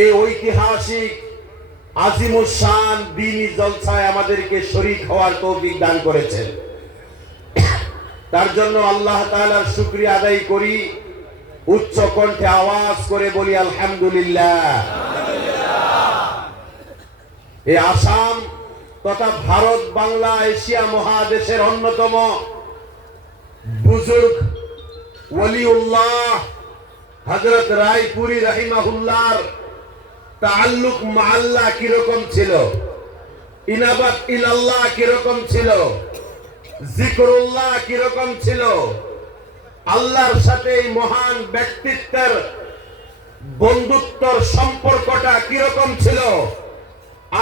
এই ঐতিহাসিক আজিমুশান দ্বীনি জলসায় আমাদেরকে শরীক হওয়ার তৌফিক দান করেছেন। তার জন্য আল্লাহ তাআলার শুকরিয়া আদায় করি, উচ্চ কণ্ঠে আওয়াজ করে বলি আলহামদুলিল্লাহ। এই আসাম তথা ভারত বাংলা এশিয়া মহাদেশের অন্যতম বুজুর্গ ওয়ালিউল্লাহ হযরত রায়পুরী রাহিমাহুল্লাহর তাআল্লুক মা আল্লাহ কিরকম ছিল, ইনাবাত ইলাল্লাহ কিরকম ছিল, জিকরুল্লাহ কিরকম ছিল, আল্লাহর সাথে এই মহান ব্যক্তিত্বের বন্ধুত্বর সম্পর্কটা কিরকম ছিল,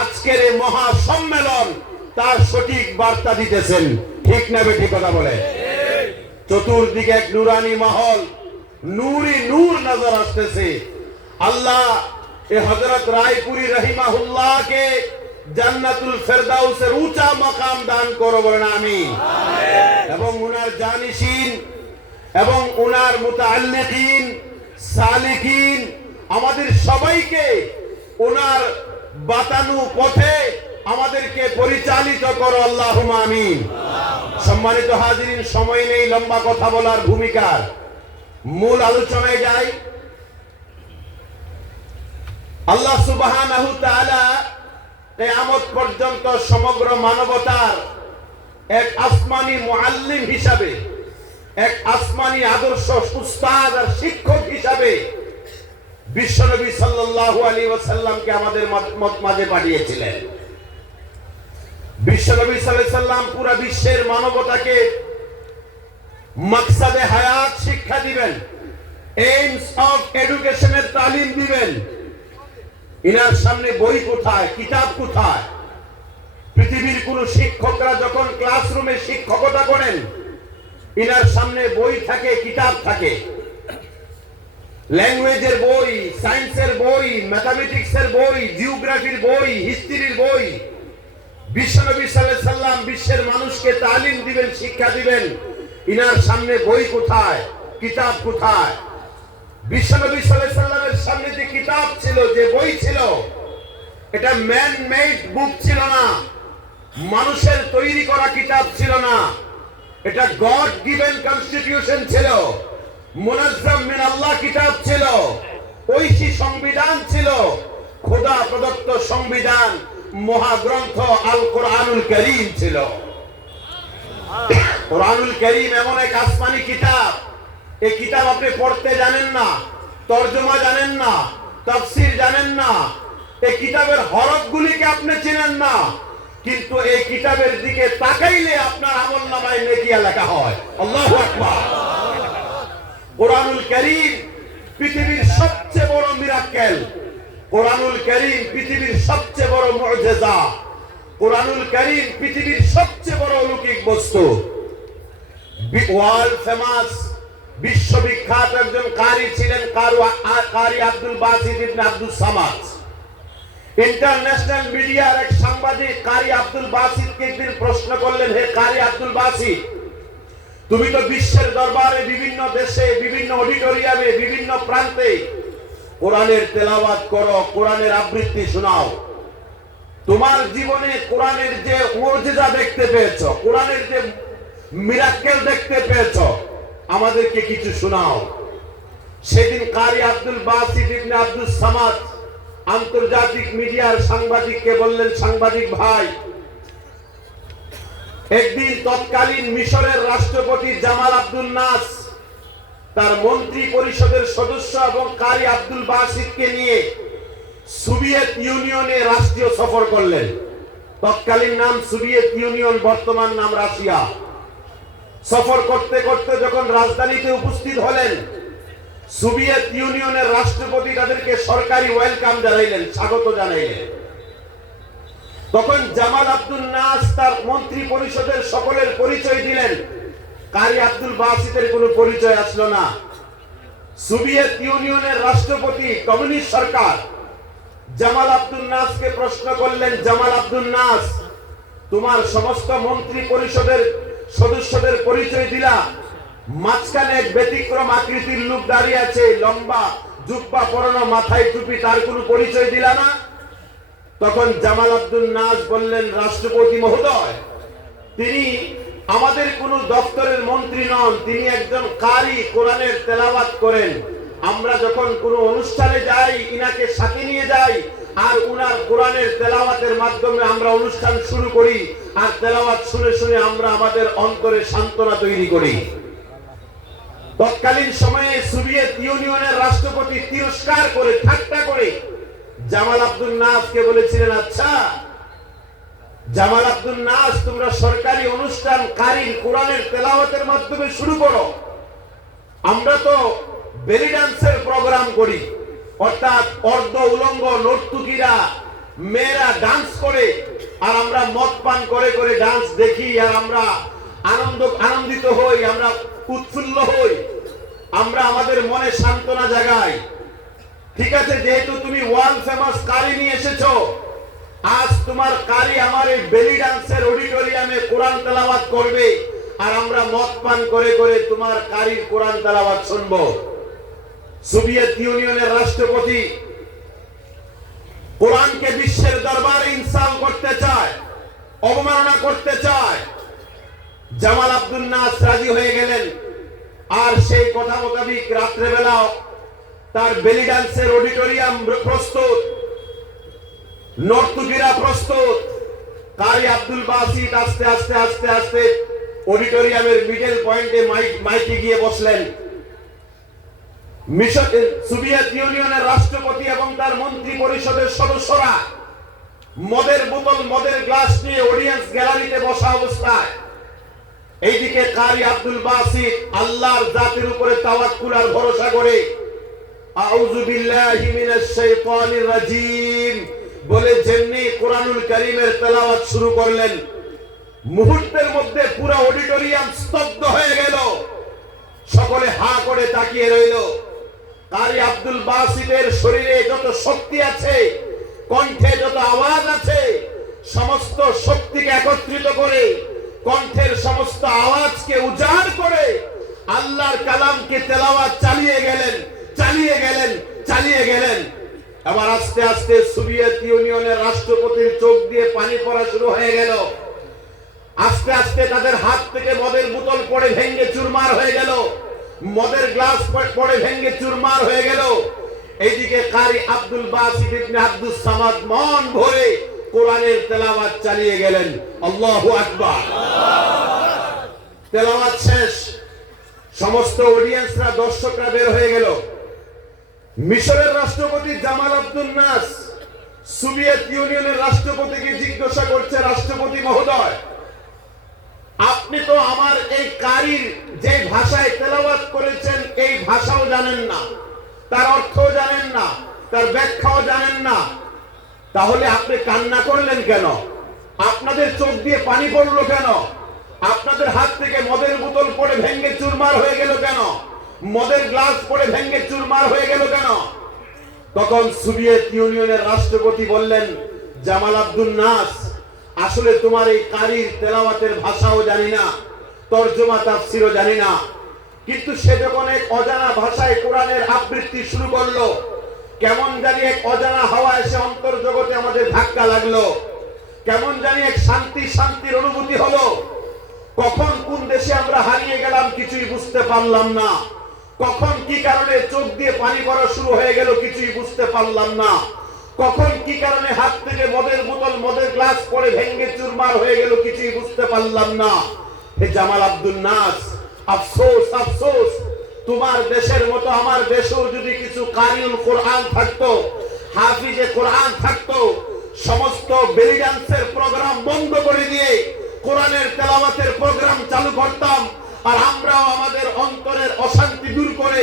আজকের এই মহা সম্মেলন তার সঠিক বার্তা দিতেছেন। ঠিক না বেঠি কথা বলে? চতুর্দিকে এক নুরানি মহল, নূরি নূর নজর আসতেছে। আল্লাহ এই হযরত রায়পুরী রাহিমাহুল্লাহকে জান্নাতুল ফেরদাউসের উঁচা মাকাম দান করো, বলেন আমিন। এবং উনার জানিশিন এবং উনার মুতাআল্লিকিন সালিকিন আমাদের সবাইকে উনার বাতানু পথে আমাদেরকে পরিচালিত করো, আল্লাহুম্মা আমিন। সম্মানিত হাজিরিন, সময় নেই লম্বা কথা বলার, ভূমিকার মূল আলোচনায় যাই। আল্লাহ সুবহানাহু তাআলা কিয়ামত পর্যন্ত সমগ্র মানবতার এক আসমানি মুআল্লিম হিসাবে, এক আসমানি আদর্শ উস্তাদ আর শিক্ষক হিসাবে বিশ্বনবী সাল্লাল্লাহু আলাইহি ওয়াসাল্লামকে আমাদের মাঝে পাঠিয়েছিলেন। বিশ্বনবী সাল্লাল্লাহু আলাইহি ওয়াসাল্লাম পুরো বিশ্বের মানবতাকে মাকসাদে হায়াত শিক্ষা দিবেন, এইমস অফ এডুকেশনের তালিম দিবেন। ইনার সামনে বই কোথায়, কিতাব কোথায়? পৃথিবীর কোন শিক্ষকরা যখন ক্লাসরুমে শিক্ষকতা করেন, ইনার সামনে বই থাকে, কিতাব থাকে, ল্যাঙ্গুয়েজের বই, সায়েন্সের বই, ম্যাথমেটিক্সের বই, জিওগ্রাফির বই, হিস্ট্রির বই। বিশ্বনবী সাল্লাল্লাহু আলাইহি ওয়াসাল্লাম বিশ্বের মানুষকে তালিম দিবেন, শিক্ষা দিবেন, ইনার সামনে বই কোথায়, কিতাব কোথায়? বিশ্বনবী সাল্লাল্লাহু আলাইহি ওয়াসাল্লামের সামনে যে কিতাব ছিল, যে বই ছিল, এটা ম্যান মেড বুক ছিল না, মানুষের তৈরি করা কিতাব ছিল না, এটা গড গিভেন কনস্টিটিউশন ছিল, মুনাজ্জাম মিন আল্লাহ কিতাব ছিল, ঐশী সংবিধান ছিল, খোদা প্রদত্ত সংবিধান, মহাগ্রন্থ আল কোরআনুল কারীম ছিল। কোরআনুল কারীম এমন এক আসমানি কিতাব, এই কিতাব আপনি পড়তে জানেন না, তরজমা জানেন না, তাফসীর জানেন না, এই কিতাবের হরফগুলিকে আপনি চেনেন না, কিন্তু এই কিতাবের দিকে তাকাইলে আপনার আমলনামায় নেকিয়া লেখা হয়। আল্লাহু আকবার। কোরআনুল কারীম পৃথিবীর সবচেয়ে বড় মিরাকেল, কোরআনুল কারীম পৃথিবীর সবচেয়ে বড় মুআজিজা, কোরআনুল কারীম পৃথিবীর সবচেয়ে বড় অলৌকিক বস্তু। ওয়ার্ল্ড ফেমাস, বিশ্ববিখ্যাত একজন কারি ছিলেন কারি আব্দুল বাসিত ইবনে আব্দুস সামাদ। ইন্টারন্যাশনাল মিডিয়ার এক সাংবাদিক কারি আব্দুল বাসিতকে একদিন প্রশ্ন করলেন, হে কারি আব্দুল বাসিত, তুমি তো বিশ্বের দরবারে বিভিন্ন দেশে, বিভিন্ন অডিটোরিয়ামে, বিভিন্ন প্রান্তে কোরআনের তেলাওয়াত করো, কোরআনের আবৃত্তি শোনাও, তোমার জীবনে কোরআনের যে মুজিজা দেখতে পেয়েছো, কোরআনের যে মিরাকেল দেখতে পেয়েছো, আমাদেরকে কিছু শোনাও। সেদিন কারি আব্দুল বাসিত ইবনে আব্দুস সামাদ আন্তর্জাতিক মিডিয়ার সাংবাদিককে বললেন, সাংবাদিক ভাই, একদিন তৎকালীন মিশরের রাষ্ট্রপতি জামাল আব্দুল নাস তার মন্ত্রী পরিষদের সদস্য এবং কারি আব্দুল বাসিতকে নিয়ে সোভিয়েত ইউনিয়নে রাষ্ট্রীয় সফর করলেন। তৎকালীন নাম সোভিয়েত ইউনিয়ন, বর্তমান নাম রাশিয়া। সফর করতে করতে যখন রাজধানীতে উপস্থিত হলেন, সোভিয়েত ইউনিয়নের রাষ্ট্রপতি তাদেরকে সরকারি ওয়েলকাম জানাইলেন, স্বাগত জানাইলেন। তখন জামাল আব্দুল নাস তার মন্ত্রী পরিষদের সকলের পরিচয় দিলেন, কারি আব্দুল বাসিতের কোনো পরিচয় আসলো না। সোভিয়েত ইউনিয়নের রাষ্ট্রপতি, কমিউনিস্ট সরকার, জামাল আব্দুল নাসকে প্রশ্ন করলেন, জামাল আব্দুল নাস, তোমার সমস্ত মন্ত্রী পরিষদের সদস্যদের পরিচয় দিলা, মাঝখানে এক ব্যতিক্রম আকৃতির লোক দাঁড়িয়ে আছে, লম্বা জুব্বা পরানো, মাথায় টুপি, তার কোনো পরিচয় দিলা না? তখন জামাল আব্দুল নাস বললেন, রাষ্ট্রপতি মহোদয়, তিনি আমাদের কোন দপ্তরের মন্ত্রী নন, তিনি একজন কারি, কোরআনের তেলাওয়াত করেন। আমরা যখন কোনো অনুষ্ঠানে যাই ইনাকে সাথে নিয়ে যাই, আর উনার কোরআনের তেলাওয়াতের মাধ্যমে আমরা অনুষ্ঠান শুরু করি, আর তেলাওয়াত শুনে শুনে আমরা আমাদের অন্তরে সান্ত্বনা তৈরি করি। তৎকালীন সময়ে সোভিয়েত ইউনিয়নের রাষ্ট্রপতি তিরস্কার করে, ঠাট্টা করে জামাল আব্দুল নাসকে বলেছিলেন, আচ্ছা জামাল আব্দুল নাস, তোমরা সরকারি অনুষ্ঠান কারির কোরআনের তেলাওয়াতের মাধ্যমে শুরু করো, আমরা তো বেলি ডান্সের প্রোগ্রাম করি, অর্থাৎ অর্ধ উলঙ্গ নর্তকীরা, মেয়েরা ডান্স করে, আর আমরা মদ পান করে করে ডান্স দেখি, আর আমরা আনন্দিত হই, আমরা উৎফুল্ল হই, আমরা আমাদের মনে সান্ত্বনা জাগাই। ঠিক আছে, যেহেতু তুমি ওয়ার্ল্ড ফেমাস কারি নিয়ে এসেছো, আজ তোমার কারি আমার এই বেলি ডান্সের অডিটোরিয়ামে কোরআন তেলাওয়াত করবে, আর আমরা মদ পান করে করে তোমার কারির কোরআন তেলাওয়াত শুনবো। সোভিয়েত ইউনিয়নের রাষ্ট্রপতি কোরআনকে বিশ্বের দরবারে ইনসাল করতে চায়, অবমাননা করতে চায়। জামাল আব্দুল নাস রাজি হয়ে গেলেন, আর সেই কথা মোতাবেক রাত্রেবেলা তার বেলি ডান্সের অডিটোরিয়াম প্রস্তুত, নর্তকীরা প্রস্তুত। কারি আব্দুল বাসিত আস্তে আস্তে আস্তে আস্তে অডিটোরিয়ামের মিডল পয়েন্টে মাইকে গিয়ে বসলেন। সোভিয়েত ইউনিয়নের রাষ্ট্রপতি এবং তার মন্ত্রী পরিষদের সদস্যরা মদের বোতল, মদের গ্লাস নিয়ে অডিয়েন্স গ্যালারিতে বসা অবস্থায় এইদিকে কারি আব্দুল বাসিত আল্লাহর জাতের উপরে তাওয়াক্কুল আর ভরসা করে আউযু বিল্লাহি মিনাশ শাইতানির রাজিম বলে যেমনি কোরআনুল কারীমের তেলাওয়াত শুরু করলেন, মুহূর্তের মধ্যে পুরো অডিটোরিয়াম স্তব্ধ হয়ে গেল। সকলে হা করে তাকিয়ে রইল। কারি আব্দুল বাসিতের শরীরে যত শক্তি আছে, কণ্ঠে যত আওয়াজ আছে, সমস্ত শক্তিকে একত্রিত করে, কণ্ঠের সমস্ত আওয়াজকে উজাড় করে আল্লাহর কালামকে তেলাওয়াত চালিয়ে গেলেন, চালিয়ে গেলেন, চালিয়ে গেলেন। আবার আস্তে আস্তে সোভিয়েত ইউনিয়নের রাষ্ট্রপতির চোখ দিয়ে পানি পড়া শুরু হয়ে গেল। আস্তে আস্তে তাদের হাত থেকে মদের বোতল পড়ে ভেঙে চুরমার হয়ে গেল, মদের গ্লাস পড়ে ভেঙে চুরমার হয়ে গেল। এইদিকে কারি আব্দুল বাসিত ইবনে আব্দুস সামাদ মন ভরে কোরআনের তেলাওয়াত চালিয়ে গেলেন। আল্লাহু আকবার। তেলাওয়াত শেষ, সমস্ত অডিয়েন্সরা, দর্শকরা বের হয়ে গেল। মিশরের রাষ্ট্রপতি জামাল আব্দুল নাস সোভিয়েত ইউনিয়নের রাষ্ট্রপতিকে জিজ্ঞাসা করছে, রাষ্ট্রপতি মহোদয়, আপনি তো আমার এই কারির যে ভাষায় তেলাওয়াত করেছেন এই ভাষাও জানেন না, তার অর্থও জানেন না, তার ব্যাখ্যাও জানেন না, তাহলে আপনি কান্না করলেন কেন? আপনাদের চোখ দিয়ে পানি পড়লো কেন? আপনাদের হাত থেকে মদের বোতল পড়ে ভেঙে চুরমার হয়ে গেল কেন? মদের গ্লাস পড়ে ভেঙে চুরমার হয়ে গেল কেন? তখন সোভিয়েত ইউনিয়নের রাষ্ট্রপতি বললেন, জামাল আব্দুল নাস, আসলে তোমার এই কারির তেলাওয়াতের ভাষাও জানি না, তরজমা তাফসীরও জানি না, কিন্তু সে যখন এক অজানা ভাষায় কোরআনের আবৃত্তি শুরু করলো, কেমন জানি এক অজানা হাওয়া এসে অন্তর জগতে আমাদের ধাক্কা লাগলো, কেমন জানি এক শান্তির অনুভূতি হলো। কখন কোন দেশে আমরা হারিয়ে গেলাম কিছুই বুঝতে পারলাম না, কখন কি কারণে চোখ দিয়ে পানি পড়া শুরু হয়ে গেল কিছুই বুঝতে পারলাম না, কখন কি কারণে হাত থেকে মদের বোতল, মদের গ্লাস পড়ে ভেঙে চুরমার হয়ে গেল কিছুই বুঝতে পারলাম না। হে জামাল আব্দুল নাস, আফসোস আফসোস, তোমার দেশের মতো আমার দেশেও যদি কিছু কারিউল কোরআন থাকতো, হাফিজে কোরআন থাকতো, সমস্ত বেলি ডান্সের প্রোগ্রাম বন্ধ করে দিয়ে কোরআনের তেলাওয়াতের প্রোগ্রাম চালু করতাম, আর আমরাও আমাদের অন্তরের অশান্তি দূর করে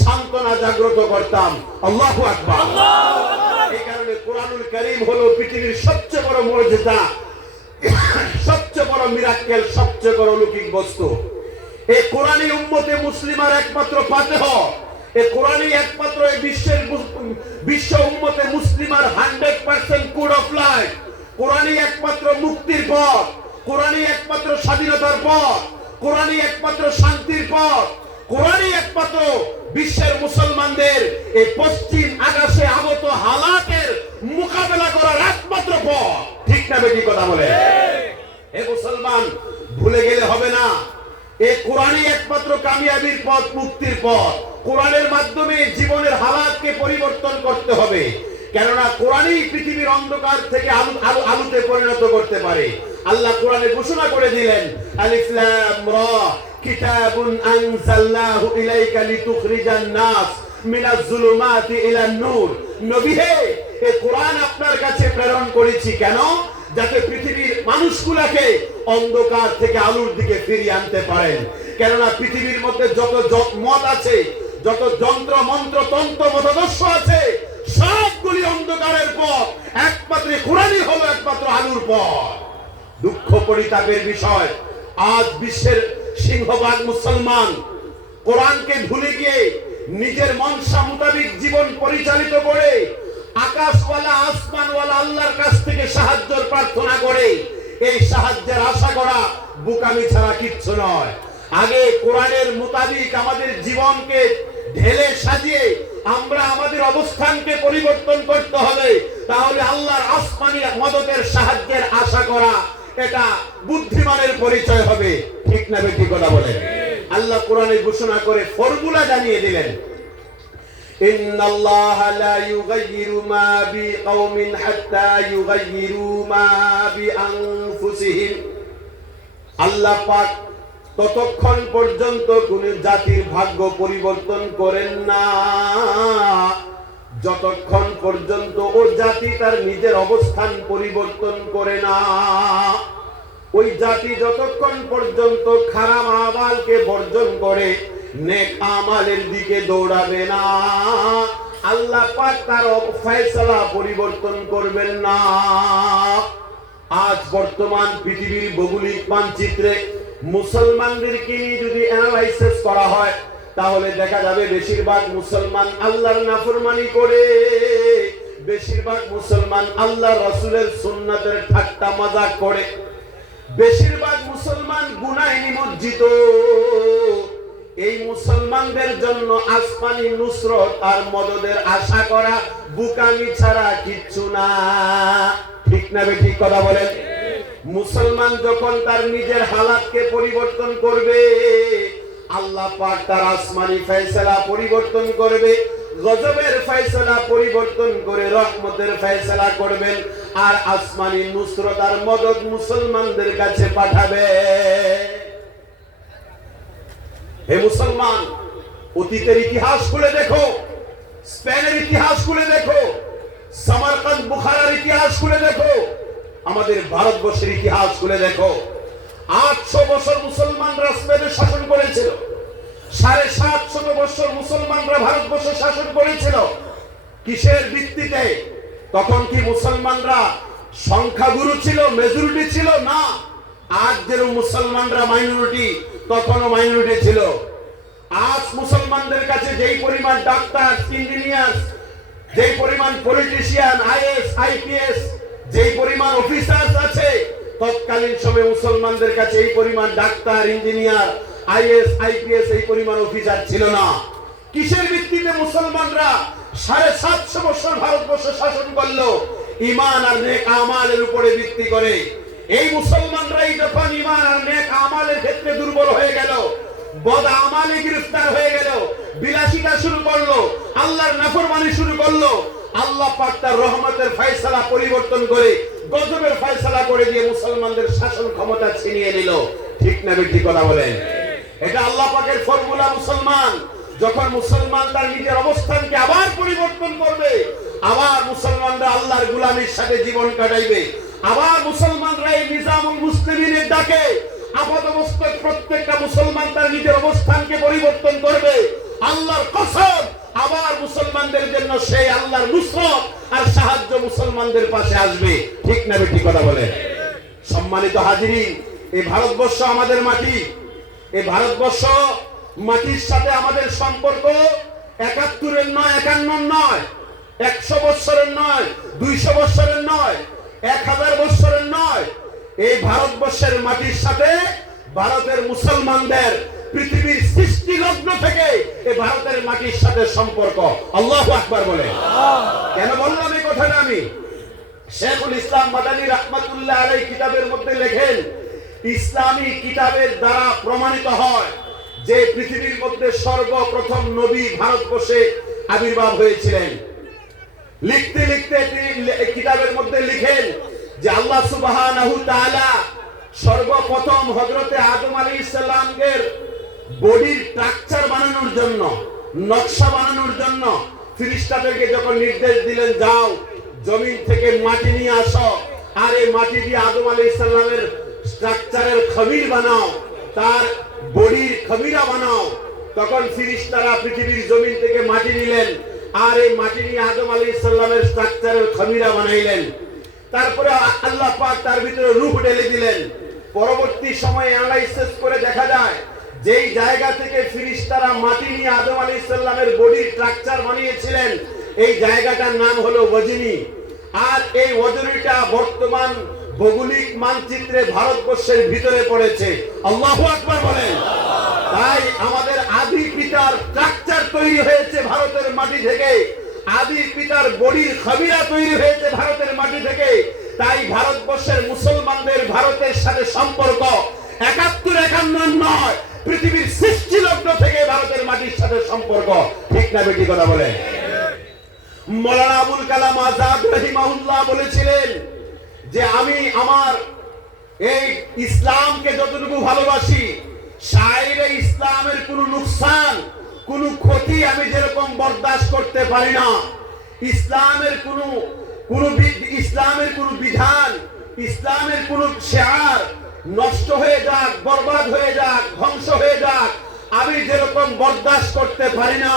সান্ত্বনা জাগ্রত করতাম। আল্লাহু আকবার। এই কারণে কোরআনুল কারীম হলো পৃথিবীর সবচেয়ে বড় মুজিজা, সবচেয়ে বড় মিরাক্কেল, সবচেয়ে বড় অলৌকিক বস্তু। এই কোরআনই উম্মতে মুসলিমার একমাত্র ফাতেহ, এই কোরআনই একমাত্র এই বিশ্ব উম্মতে মুসলিমার 100% কোড অফ লাইফ। কোরআনই একমাত্র মুক্তির পথ, কোরআনই একমাত্র স্বাধীনতার পথ, কোরআনই একমাত্র শান্তির পথ, কোরআনই একমাত্র বিশ্বের মুসলমানদের এই পশ্চিম আকাশে আগত হালাতের মোকাবেলা করার একমাত্র পথ। ঠিক না বেটি কথা বলে? হে মুসলমান, ভুলে গেলে হবে না, এই কোরআনই একমাত্র কামিয়াবির পথ, মুক্তির পথ। কোরআনের মাধ্যমে জীবনের হালাতকে পরিবর্তন করতে হবে, কেননা কোরআনই পৃথিবীর অন্ধকার থেকে আলোতে পরিণত করতে পারে। আল্লাহ কোরআনে ঘোষণা করে দিলেন, আলিফ লাম রা কিতাবুন আনজালনাহু ইলাইকা লিতুখরিজান নাস মিনাজ যুলুমাতি ইলান নূর। নবী হে, এই কোরআন আপনার কাছে প্রেরণ করেছি কেন? যাতে পৃথিবীর মানুষগুলোকে অন্ধকার থেকে আলোর দিকে ফিরিয়ে আনতে পারেন। কেননা পৃথিবীর মধ্যে যত মত আছে, যত যন্ত্র মন্ত্র তন্ত্র মতাদর্শ আছে, সবগুলি অন্ধকারের পথ, একমাত্র কোরআনই হলো একমাত্র আলোর পথ। দুঃখ পরিতাপের বিষয়, আজ বিশ্বের সিংহভাগ মুসলমান কোরআনকে ভুলে গিয়ে নিজের মনসা মোতাবিক জীবন পরিচালিত করে আকাশওয়ালা আসমানওয়ালা আল্লাহর কাছ থেকে সাহায্যের প্রার্থনা করে। এই সাহায্যের আশা করা বোকামি ছাড়া কিচ্ছু নয়। আগে কোরআনের মোতাবিক আমাদের জীবনকে ঢেলে সাজিয়ে আমরা আমাদের অবস্থানকে পরিবর্তন করতে হবে, তাহলে আল্লাহর আসমানি মদতের সাহায্যের আশা করা এটা বুদ্ধিমানের পরিচয় হবে। ঠিক না বেটি কথা বলে? আল্লাহ কোরআনে ঘোষণা করে ফর্মুলা জানিয়ে দিলেন, ইন্নাল্লাহা লা ইউগাইয়িরু মা বিকাওমিন হাত্তা ইউগাইয়িরু মা বিআনফুসিহিম। আল্লাহ পাক ততক্ষণ পর্যন্ত কোন জাতির ভাগ্য পরিবর্তন করেন না যতক্ষণ পর্যন্ত ও জাতি তার নিজের অবস্থান পরিবর্তন করে না। ওই জাতি যতক্ষণ পর্যন্ত খারাপ আমালকে বর্জন করে নেক আমালের দিকে দৌড়াবে না, আল্লাহ পাক তার ফয়সালা পরিবর্তন করবেন না। আজ বর্তমান পৃথিবীর ভৌগোলিক মানচিত্রে মুসলমানদেরকে নিয়ে যদি অ্যানালাইসিস করা হয়, তাহলে দেখা যাবে বেশিরভাগ মুসলমান আল্লাহর নাফরমানি করে, বেশিরভাগ মুসলমান আল্লাহ রাসূলের সুন্নাতের ঠাট্টা মজাক করে, বেশিরভাগ মুসলমান গুনাহে নিমজ্জিত। এই মুসলমানদের জন্য আসমানি নুসরত আর মদদের আশা করা বুকামি ছাড়া কিচ্ছু না। ঠিক না বেঠিক কথা বলেন? মুসলমান যখন তার নিজের হালাতকে পরিবর্তন করবে, আল্লাহ পাক তার আসমানি ফয়সালা পরিবর্তন করবে, গজবের ফয়সালা পরিবর্তন করে রহমতের ফয়সালা করবেন, আর আসমানি নুসরত আর মদদ মুসলমানদের কাছে পাঠাবে। হে মুসলমান, অতীতের ইতিহাস খুলে দেখো, স্পেনের ইতিহাস খুলে দেখো, সামারকান্দ বুখারার ইতিহাস খুলে দেখো, আমাদের ভারতবর্ষের ইতিহাস খুলে দেখো। 800 বছর মুসলমানরা স্পেনে শাসন করেছিল, 750 বছর মুসলমানরা ভারতবর্ষে শাসন করেছিল। কিসের ভিত্তিতে? তখন কি মুসলমানরা সংখ্যাগুরু ছিল, মেজরিটি ছিল? না। আজ যেরকম মুসলমানরা মাইনরিটি, তখনও মাইনরিটি ছিল। আজ মুসলমানদের কাছে যেই পরিমাণ ডাক্তার, ইঞ্জিনিয়ার, যেই পরিমাণ পলিটিশিয়ান, আইএস, আইপিএস, যেই পরিমাণ অফিসার আছে, তৎকালীন সময়ে মুসলমানদের কাছে এই পরিমাণ ডাক্তার, ইঞ্জিনিয়ার, আইএস, আইপিএস এই পরিমাণ অফিসার ছিল না। কিসের ভিত্তিতে মুসলমানরা 750 বছর ভারতবর্ষে শাসন করলো? ঈমান আর নেক আমালের উপরে ভিত্তি করে। এই মুসলমানরাই যখন ঈমান আর নেক আমালের ক্ষেত্রে দুর্বল হয়ে গেল, বদ আমালে গ্রেফতার হয়ে গেল, বিলাসিতা শুরু করলো, আল্লাহর নাফরমানি শুরু করলো, আল্লাহ পাক তার রহমতের ফয়সালা পরিবর্তন করে গজবের ফয়সালা করে দিয়ে মুসলমানদের শাসন ক্ষমতা ছিনিয়ে নিল। ঠিক না বেঠিক কথা বলেন? এটা আল্লাহ পাকের ফর্মুলা। মুসলমান যখন মুসলমান তার নিজের অবস্থানকে আবার পরিবর্তন করবে, আবার মুসলমানরা আল্লাহর গোলামীর সাথে জীবন কাটাইবে, আবার মুসলমানরা এই নিজামুল মুসলিমিনের ডাকে আপাতমস্তক প্রত্যেকটা মুসলমান তার নিজের অবস্থানকে পরিবর্তন করবে। আল্লাহর কসম, আবার মুসলমানদের জন্য সেই আল্লাহর নুসরত আর সাহায্য মুসলমানদের পাশে আসবে। ঠিক না বেঠিক কথা বলে? সম্মানিত হাজিরিন, এই ভারতবর্ষ আমাদের মাটি। এই ভারতবর্ষ মাটির সাথে আমাদের সম্পর্ক 71-এর নয়, 51-এর নয়, 100 বছরের নয়, 200 বছরের নয়, 1000 বছরের নয়। এই ভারতবর্ষের মাটির সাথে ভারতের মুসলমানদের পৃথিবীর সৃষ্টি লগ্ন থেকে এই ভারতের মাটির সাথে সম্পর্ক। আল্লাহু আকবার বলে। কেন বললাম এই কথাটা? আমি শেখুল ইসলাম মাদানী রাহমাতুল্লাহ আলাইহি কিতাবের মধ্যে লেখেন, ইসলামী কিতাবের দ্বারা প্রমাণিত হয় যে পৃথিবীর মধ্যে সর্বপ্রথম নবী ভারতবর্ষে আবির্ভাব হয়েছিলেন। লিখতে লিখতে তিনি কিতাবের মধ্যে লিখেন যে আল্লাহ সুবহানাহু তাআলা সর্বপ্রথম হযরতে আদম আলাইহিস সালামের বডির স্ট্রাকচার বানানোর জন্য, নকশা বানানোর জন্য ফেরেশতাদেরকে যখন নির্দেশ দিলেন, যাও জমিন থেকে মাটি নিয়ে আসো আর এই মাটি দিয়ে আদম আলাইহিস সালামের স্ট্রাকচারের খমির বানাও, তার বডির খমিরা বানাও, তখন ফেরেশতারা পৃথিবীর জমিন থেকে মাটি নিলেন আর এই মাটি নিয়ে আদম আলাইহিস সালামের স্ট্রাকচারের খমিরা বানাইলেন। তারপরে আল্লাহ পাক তার ভিতরে রূহ ঢেলে দিলেন। পরবর্তী সময়ে অ্যানালাইসিস করে দেখা যায় যেই জায়গা থেকে ফেরেশতারা মাটি নিয়ে আদম আলাইহিস সালামের বডির স্ট্রাকচার বানিয়েছিলেন, এই জায়গাটার নাম হলো ওয়াজনি। আর এই ওয়াজনিটা বর্তমান ভৌগোলিক মানচিত্রে ভারতবর্ষের ভিতরে পড়েছে। আল্লাহু আকবার বলেন। তাই আমাদের আদি পিতার স্ট্রাকচার তৈরি হয়েছে ভারতের মাটি থেকে, আদি পিতার বডির খমিরা তৈরি হয়েছে ভারতের মাটি থেকে। তাই ভারতবর্ষের মুসলমানদের ভারতের সাথে সম্পর্ক 71-51 নয়, পৃথিবীর সৃষ্টি লগ্ন থেকে ভারতের মাটির সাথে সম্পর্ক। ঠিক না বেটি কথা বলে? মাওলানা আবুল কালাম আজাদ রাহিমাহুল্লাহ বলেছিলেন যে আমি আমার এই ইসলামকে যতটুকু ভালোবাসি, শায়েরে ইসলামের কোনো নুকসান, কোনো ক্ষতি আমি যেরকম বরদাস্ত করতে পারি না। ইসলামের ইসলামের কোনো বিধান, ইসলামের কোনো শেয়ার নষ্ট হয়ে যাক, বরবাদ হয়ে যাক, ধ্বংস হয়ে যাক, আমি যেরকম বরদাস্ত করতে পারি না।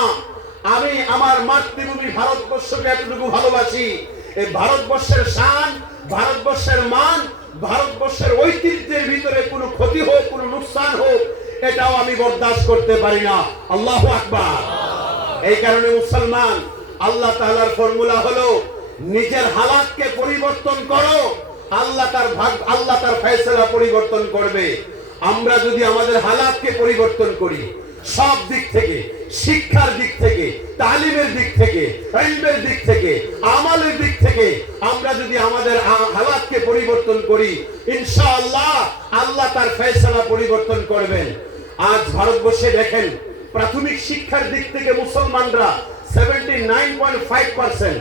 আমি আমার মাতৃভূমি ভারতবর্ষকে এতটুকু ভালোবাসি। এই ভারতবর্ষের শান, ভারতবর্ষের মান, ভারতবর্ষের ঐতিহ্যের ভিতরে কোনো ক্ষতি হোক, কোনো নুকসান হোক, এটাও আমি বরদাস্ত করতে পারি না। আল্লাহু আকবার। এই কারণে মুসলমান, আল্লাহ তাআলার ফর্মুলা হলো নিজের হালাতকে পরিবর্তন করো, আল্লাহ তার ফয়সালা পরিবর্তন করবে। আমরা যদি আমাদের হালাতকে পরিবর্তন করি, সব দিক থেকে, শিক্ষার দিক থেকে, তালিমের দিক থেকে, ইলমের দিক থেকে, আমলের দিক থেকে আমরা যদি আমাদের হালাতকে পরিবর্তন করি, ইনশাআল্লাহ আল্লাহ তার ফয়সালা পরিবর্তন করবেন। আজ ভারতবর্ষে দেখেন, প্রাথমিক শিক্ষার দিক থেকে মুসলমানরা 79.5%,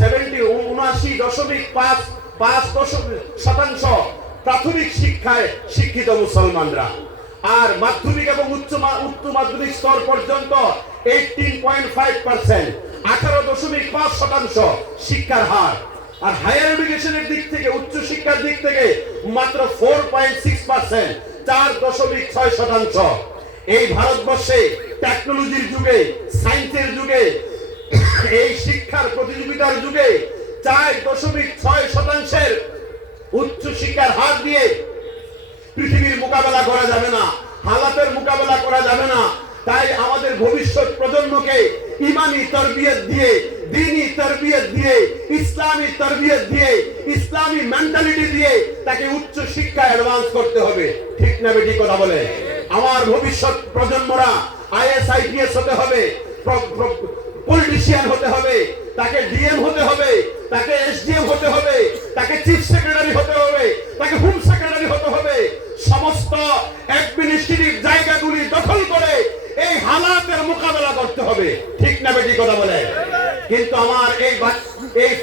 79.5% প্রাথমিক শিক্ষায় শিক্ষিত মুসলমানরা। আর মাধ্যমিক এবং উচ্চ মাধ্যমিক স্তর পর্যন্ত 18.5%, 18.5% শিক্ষার হার। আর হায়ার এডুকেশনের দিক থেকে, উচ্চ শিক্ষার দিক থেকে মাত্র 4.6%, 4.6%। এই ভারতবর্ষে টেকনোলজির যুগে, সায়েন্সের যুগে, এই শিক্ষার প্রতিযোগিতার যুগে 4.6% উচ্চ শিক্ষার হার দিয়ে পৃথিবীর মোকাবেলা করা যাবে না, হালাতের মোকাবেলা করা যাবে না। তাই আমাদের ভবিষ্যৎ প্রজন্মকে ইমানি তরবিয়ত দিয়ে, দ্বীনি তরবিয়ত দিয়ে, ইসলামী তরবিয়ত দিয়ে, ইসলামী মেন্টালিটি দিয়ে তাকে উচ্চ শিক্ষা অ্যাডভান্স করতে হবে। ঠিক না বেটি কথা বলে? আমার ভবিষ্যৎ প্রজন্মরা আইএস আইপিএস হতে হবে, পলিটিশিয়ান হতে হবে, তাকে ডিএম হতে হবে, তাকে এসডিএম হতে হবে, তাকে চিফ সেক্রেটারি হতে হবে, তাকে হোম সেক্রেটারি হতে হবে। সমস্ত অ্যাডমিনিস্ট্রেটিভ জায়গাগুলি দখল করে এই হালাতের মোকাবেলা করতে হবে। ঠিক না বেটি কথা বলে? কিন্তু আমার এই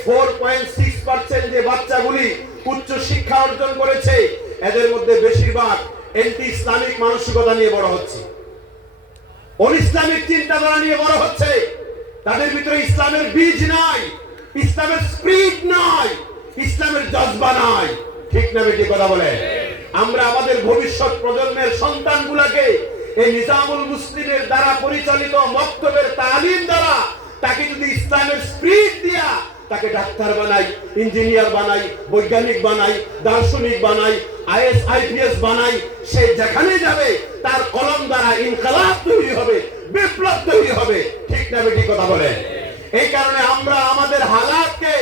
4.6% যে বাচ্চাগুলি উচ্চ শিক্ষা অর্জন করেছে, এদের মধ্যে বেশিরভাগ এন্টি ইসলামিক মানসিকতা নিয়ে বড় হচ্ছে, অনইসলামিক চিন্তাধারা নিয়ে বড় হচ্ছে। তাদের ভিতরে ইসলামের বীজ নাই, ইসলামের স্পিরিট নাই, ইসলামের জজবা নাই। ঠিক না বেটি কথা বলে? আমরা আমাদের ভবিষ্যৎ প্রজন্মের সন্তানগুলোকে এই নিজামুল মুসলিমের দ্বারা পরিচালিত মক্তবের তালিম দ্বারা তাকে যদি ইসলামের স্পিরিট দিয়া তাকে ডাক্তার বানাই, ইঞ্জিনিয়ার বানাই, বৈজ্ঞানিক বানাই, দার্শনিক বানাই, আইএস আইপিএস বানাই, সে যেখানে যাবে তার কলম দ্বারা ইনকিলাব তৈরি হবে, বিপ্লব তৈরি হবে। ঠিক না বেটি কথা বলে? এই কারণে আমরা আমাদের হালাতকে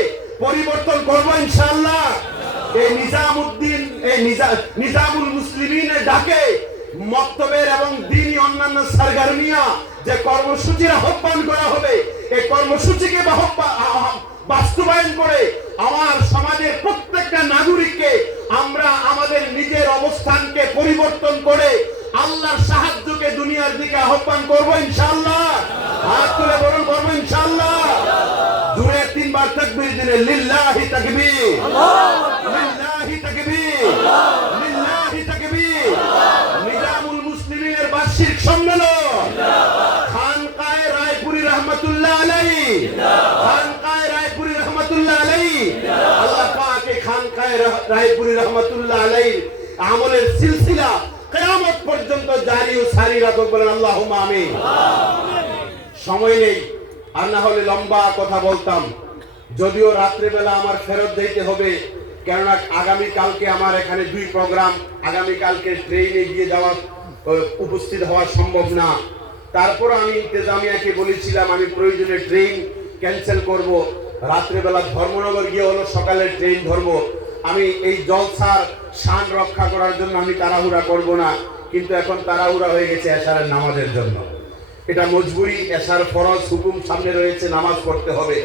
পরিবর্তন করব ইনশাআল্লাহ। এই নিজামুল মুসলিমিনের ডাকে মক্তবের এবং দ্বীনি অন্যান্য সরগরমিয়া যে কর্মসূচির আহ্বান করা হবে, এই কর্মসূচিকে বাস্তবায়ন করে আমার সমাজের প্রত্যেকটা নাগরিককে আমরা আমাদের নিজের অবস্থানকে পরিবর্তন করে আল্লাহর সাহায্যকে দুনিয়ার দিকে আহ্বান করব ইনশাআল্লাহ। হাত তুলে বলুন করব ইনশাআল্লাহ। জুড়ে তিনবার তাকবীর দিলে লিল্লাহি তাকবীর, লিল্লাহি তাকবীর, লিল্লাহি তাকবীর। নিজামুল মুসলিমিনের বার্ষিক সম্মেলন খানকায়ে রায়পুরি রহমাতুল্লাহ আলাইহি, খানকায়ে রায়পুরি রহমাতুল্লাহ আলাইহি। আল্লাহ পাক এই খানকায়ে রায়পুরি রহমাতুল্লাহ আলাইহির আমলের সিলসিলা কিয়ামত পর্যন্ত জারি ও সারি রাখুক, বলেন আল্লাহুম্মা আমিন। সময় নেই, আর না হলে লম্বা কথা বলতাম। যদিও রাত্রিবেলা আমার ফেরত দিতে হবে, কেননা আগামী কালকে আমার এখানে 2 প্রোগ্রাম। আগামী কালকে ট্রেনে গিয়ে যাওয়া উপস্থিত হওয়া সম্ভব না। তারপর আমি ইন্তেজামিয়াকে বলেছিলাম আমি প্রয়োজনে ট্রেন ক্যান্সেল করব, রাত্রিবেলা ধর্মনগর গিয়ে হলো সকালে ট্রেন ধরবো। আমি এই জলসার শান রক্ষা করার জন্য আমি তাড়াহুড়া করব না, কিন্তু এখন তাড়াহুড়া হয়ে গেছে এশারের নামাজের জন্য। এটা মজবুরি, এশার ফরজ হুকুম সামনে রয়েছে, নামাজ পড়তে হবে।